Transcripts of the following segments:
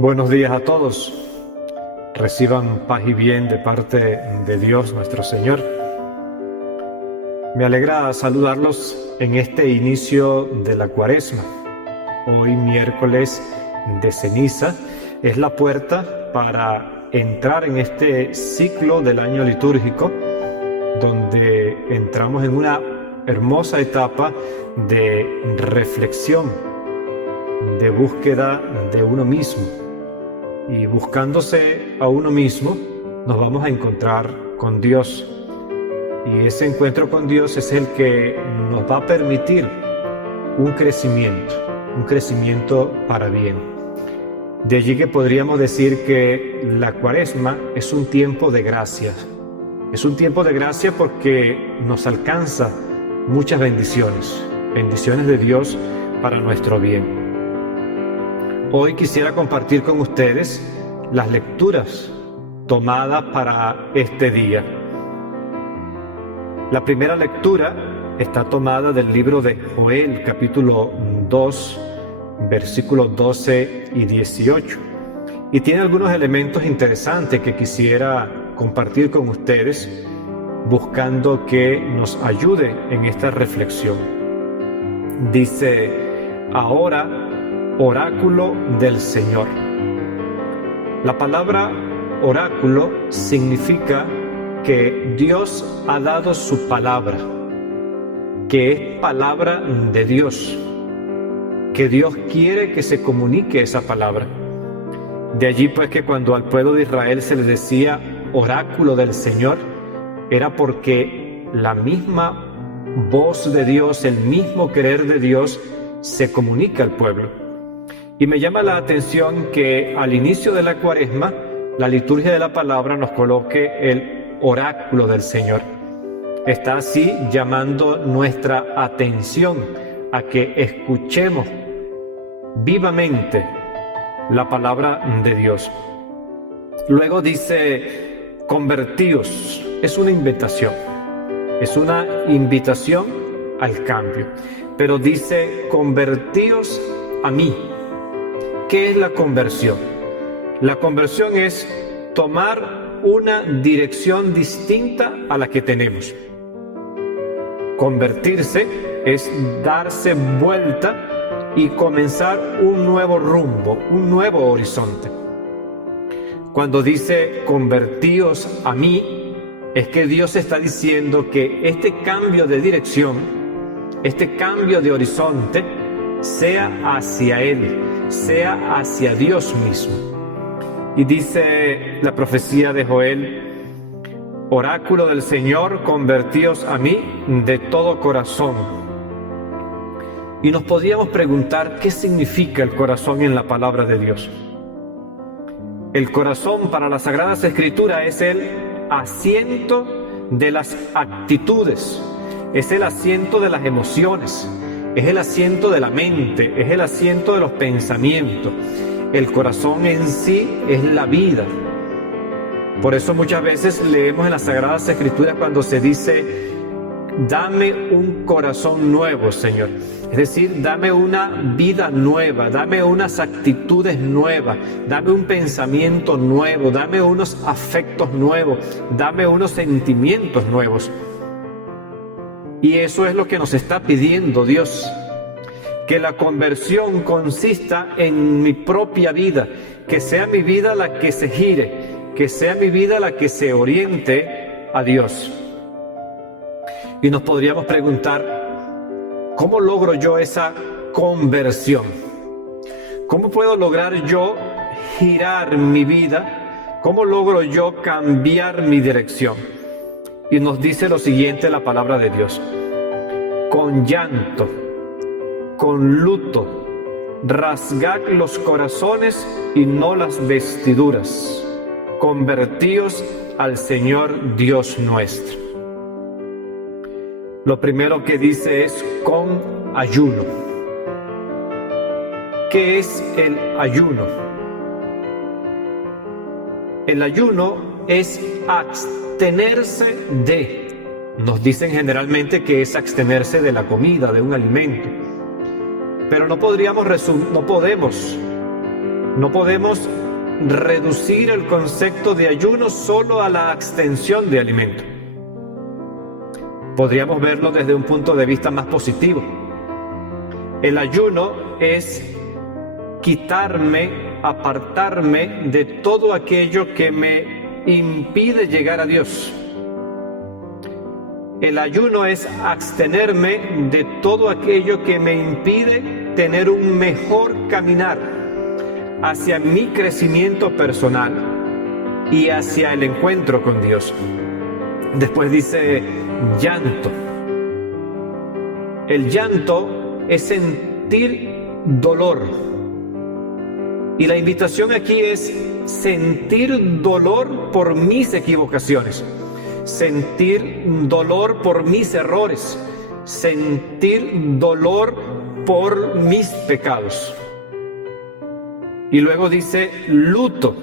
Buenos días a todos. Reciban paz y bien de parte de Dios nuestro Señor. Me alegra saludarlos en este inicio de la Cuaresma. Hoy, miércoles de ceniza, es la puerta para entrar en este ciclo del año litúrgico, donde entramos en una hermosa etapa de reflexión, de búsqueda de uno mismo. Y buscándose a uno mismo, nos vamos a encontrar con Dios. Y ese encuentro con Dios es el que nos va a permitir un crecimiento para bien. De allí que podríamos decir que la Cuaresma es un tiempo de gracia. Es un tiempo de gracia porque nos alcanza muchas bendiciones de Dios para nuestro bien. Hoy quisiera compartir con ustedes las lecturas tomadas para este día. La primera lectura está tomada del libro de Joel, capítulo 2, versículos 12 y 18. Y tiene algunos elementos interesantes que quisiera compartir con ustedes, buscando que nos ayude en esta reflexión. Dice: ahora, oráculo del Señor. La palabra oráculo significa que Dios ha dado su palabra, que es palabra de Dios, que Dios quiere que se comunique esa palabra. De allí pues que cuando al pueblo de Israel se le decía oráculo del Señor, era porque la misma voz de Dios, el mismo querer de Dios se comunica al pueblo. Y me llama la atención que al inicio de la Cuaresma, la liturgia de la palabra nos coloque el oráculo del Señor. Está así llamando nuestra atención a que escuchemos vivamente la palabra de Dios. Luego dice: convertíos. Es una invitación al cambio. Pero dice: convertíos a mí. ¿Qué es la conversión? La conversión es tomar una dirección distinta a la que tenemos. Convertirse es darse vuelta y comenzar un nuevo rumbo, un nuevo horizonte. Cuando dice convertíos a mí, es que Dios está diciendo que este cambio de dirección, este cambio de horizonte, sea hacia Él, sea hacia Dios mismo. Y dice la profecía de Joel: oráculo del Señor, convertíos a mí de todo corazón. Y nos podríamos preguntar qué significa el corazón en la palabra de Dios. El corazón para las Sagradas Escrituras es el asiento de las actitudes, es el asiento de las emociones, es el asiento de la mente, es el asiento de los pensamientos. El corazón en sí es la vida. Por eso muchas veces leemos en las Sagradas Escrituras cuando se dice: dame un corazón nuevo, Señor. Es decir, dame una vida nueva, dame unas actitudes nuevas, dame un pensamiento nuevo, dame unos afectos nuevos, dame unos sentimientos nuevos. Y eso es lo que nos está pidiendo Dios, que la conversión consista en mi propia vida, que sea mi vida la que se gire, que sea mi vida la que se oriente a Dios. Y nos podríamos preguntar: ¿cómo logro yo esa conversión? ¿Cómo puedo lograr yo girar mi vida? ¿Cómo logro yo cambiar mi dirección? Y nos dice lo siguiente la palabra de Dios: con llanto, con luto, rasgad los corazones y no las vestiduras. Convertíos al Señor Dios nuestro. Lo primero que dice es con ayuno. ¿Qué es el ayuno? El ayuno es abstenerse de. Nos dicen generalmente que es abstenerse de la comida, de un alimento. Pero no podemos No podemos reducir el concepto de ayuno solo a la abstención de alimento. Podríamos verlo desde un punto de vista más positivo. El ayuno es quitarme, apartarme de todo aquello que me impide llegar a Dios. El ayuno es abstenerme de todo aquello que me impide tener un mejor caminar hacia mi crecimiento personal y hacia el encuentro con Dios. Después dice llanto. El llanto es sentir dolor. Y la invitación aquí es sentir dolor por mis equivocaciones, sentir dolor por mis errores, sentir dolor por mis pecados. Y luego dice luto.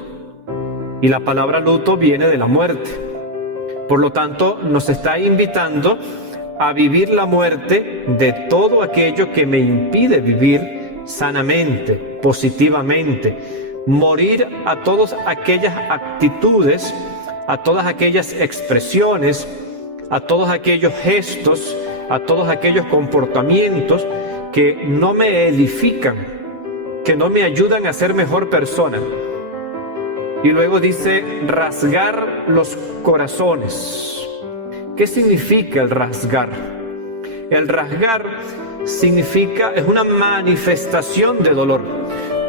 Y la palabra luto viene de la muerte. Por lo tanto, nos está invitando a vivir la muerte de todo aquello que me impide vivir sanamente, positivamente, morir a todas aquellas actitudes, a todas aquellas expresiones, a todos aquellos gestos, a todos aquellos comportamientos que no me edifican, que no me ayudan a ser mejor persona. Y luego dice rasgar los corazones. ¿Qué significa el rasgar? El rasgar significa, es una manifestación de dolor.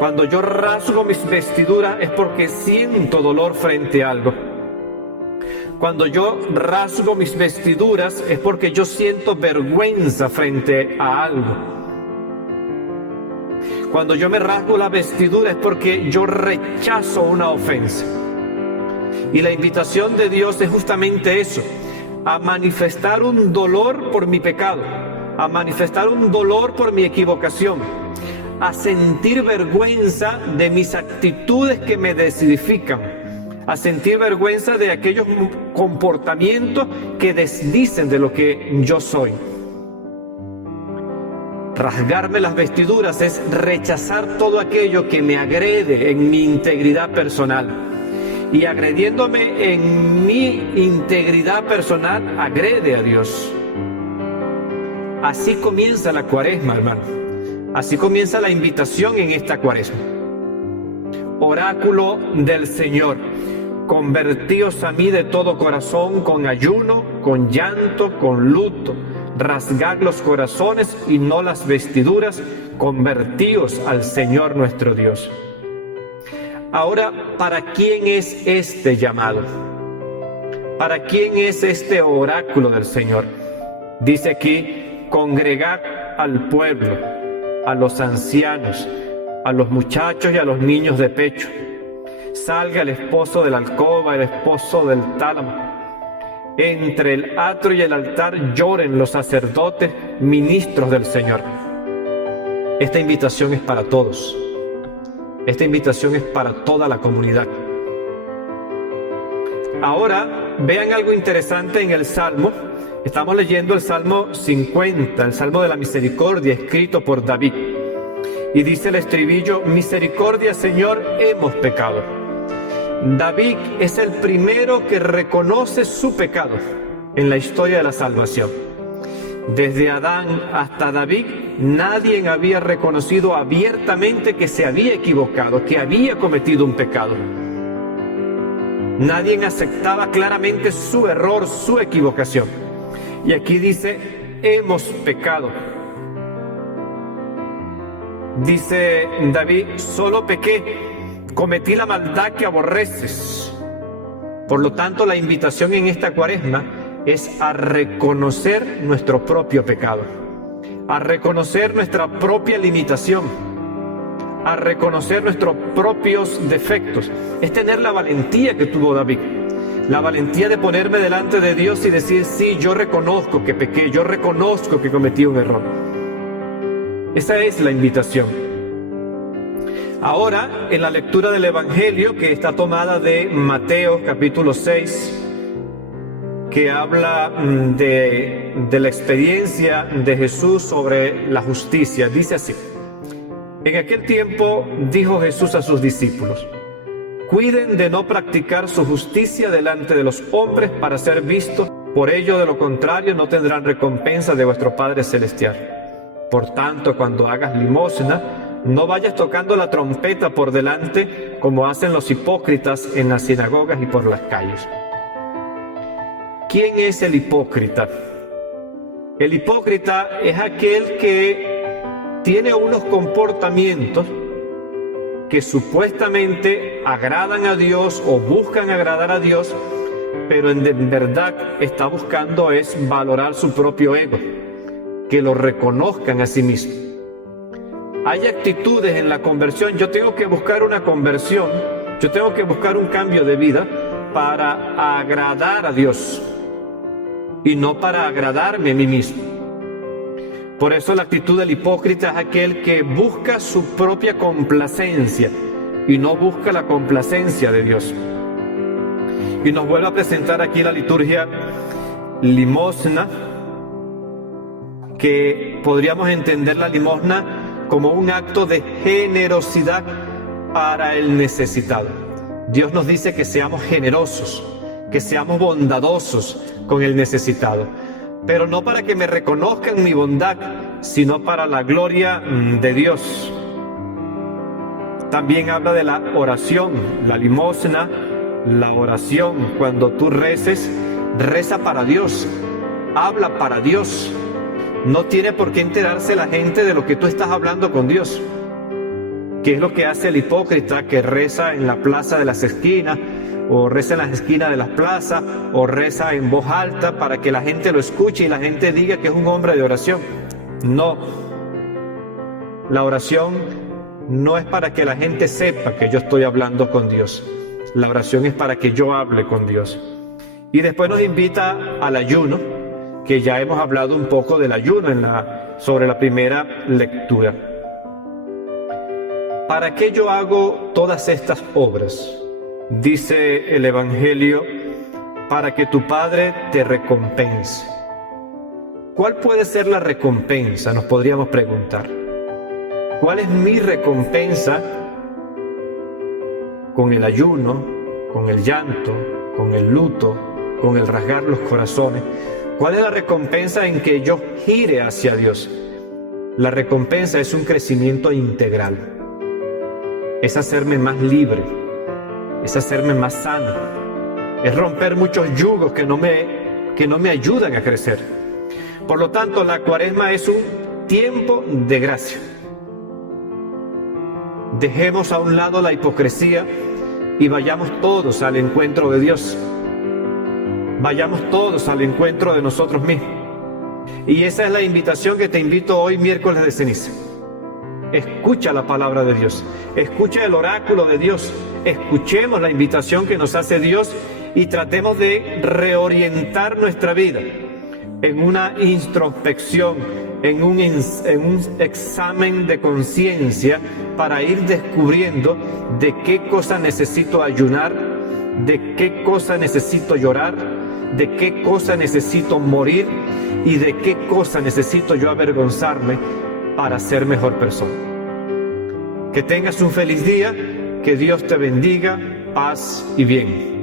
Cuando yo rasgo mis vestiduras es porque siento dolor frente a algo. Cuando yo rasgo mis vestiduras es porque yo siento vergüenza frente a algo. Cuando yo me rasgo la vestidura es porque yo rechazo una ofensa. Y la invitación de Dios es justamente eso, a manifestar un dolor por mi pecado, a manifestar un dolor por mi equivocación, a sentir vergüenza de mis actitudes que me desedifican, a sentir vergüenza de aquellos comportamientos que desdicen de lo que yo soy. Rasgarme las vestiduras es rechazar todo aquello que me agrede en mi integridad personal. Y agrediéndome en mi integridad personal, agrede a Dios. Así comienza la cuaresma, hermano. Así comienza la invitación en esta cuaresma. Oráculo del Señor. Convertíos a mí de todo corazón con ayuno, con llanto, con luto. Rasgad los corazones y no las vestiduras, convertíos al Señor nuestro Dios. Ahora, ¿para quién es este llamado? ¿Para quién es este oráculo del Señor? Dice aquí, congregad al pueblo, a los ancianos, a los muchachos y a los niños de pecho. Salga el esposo de la alcoba, el esposo del tálamo. Entre el atrio y el altar lloren los sacerdotes, ministros del Señor. Esta invitación es para todos. Esta invitación es para toda la comunidad. Ahora, vean algo interesante en el Salmo. Estamos leyendo el Salmo 50, el Salmo de la Misericordia, escrito por David. Y dice el estribillo, misericordia, Señor, hemos pecado. David es el primero que reconoce su pecado en la historia de la salvación. Desde Adán hasta David, nadie había reconocido abiertamente que se había equivocado, que había cometido un pecado. Nadie aceptaba claramente su error, su equivocación. Y aquí dice, hemos pecado. Dice David, solo pequé. Cometí la maldad que aborreces. Por lo tanto, la invitación en esta cuaresma es a reconocer nuestro propio pecado, a reconocer nuestra propia limitación, a reconocer nuestros propios defectos. Es tener la valentía que tuvo David, la valentía de ponerme delante de Dios y decir, sí, yo reconozco que pequé, yo reconozco que cometí un error. Esa es la invitación. Ahora, en la lectura del Evangelio, que está tomada de Mateo capítulo 6, que habla de la experiencia de Jesús sobre la justicia, dice así: En aquel tiempo dijo Jesús a sus discípulos: cuiden de no practicar su justicia delante de los hombres para ser vistos por ello, de lo contrario no tendrán recompensa de vuestro Padre Celestial. Por tanto, cuando hagas limosna, no vayas tocando la trompeta por delante como hacen los hipócritas en las sinagogas y por las calles. ¿Quién es el hipócrita? El hipócrita es aquel que tiene unos comportamientos que supuestamente agradan a Dios o buscan agradar a Dios, pero en verdad está buscando es valorar su propio ego, que lo reconozcan a sí mismo. Hay actitudes en la conversión. Yo tengo que buscar una conversión, yo tengo que buscar un cambio de vida para agradar a Dios y no para agradarme a mí mismo. Por eso la actitud del hipócrita es aquel que busca su propia complacencia y no busca la complacencia de Dios. Y nos vuelve a presentar aquí la liturgia limosna, que podríamos entender la limosna como un acto de generosidad para el necesitado. Dios nos dice que seamos generosos, que seamos bondadosos con el necesitado, pero no para que me reconozcan mi bondad, sino para la gloria de Dios. También habla de la oración, la limosna, la oración. Cuando tú reces, reza para Dios, habla para Dios. No tiene por qué enterarse la gente de lo que tú estás hablando con Dios. ¿Qué es lo que hace el hipócrita que reza en la plaza de las esquinas, o reza en las esquinas de las plazas, o reza en voz alta para que la gente lo escuche y la gente diga que es un hombre de oración? No. La oración no es para que la gente sepa que yo estoy hablando con Dios. La oración es para que yo hable con Dios. Y después nos invita al ayuno, que ya hemos hablado un poco del ayuno sobre la primera lectura. ¿Para qué yo hago todas estas obras? Dice el Evangelio: para que tu Padre te recompense. ¿Cuál puede ser la recompensa? Nos podríamos preguntar. ¿Cuál es mi recompensa con el ayuno, con el llanto, con el luto, con el rasgar los corazones? ¿Cuál es la recompensa en que yo gire hacia Dios? La recompensa es un crecimiento integral. Es hacerme más libre, es hacerme más sano, es romper muchos yugos que no me ayudan a crecer. Por lo tanto, la Cuaresma es un tiempo de gracia. Dejemos a un lado la hipocresía y vayamos todos al encuentro de Dios. Vayamos todos al encuentro de nosotros mismos. Y esa es la invitación que te invito hoy, miércoles de ceniza. Escucha la palabra de Dios, escucha el oráculo de Dios, escuchemos la invitación que nos hace Dios y tratemos de reorientar nuestra vida en una introspección, en un examen de conciencia para ir descubriendo de qué cosa necesito ayunar, de qué cosa necesito llorar, de qué cosa necesito morir y de qué cosa necesito yo avergonzarme para ser mejor persona. Que tengas un feliz día, que Dios te bendiga, paz y bien.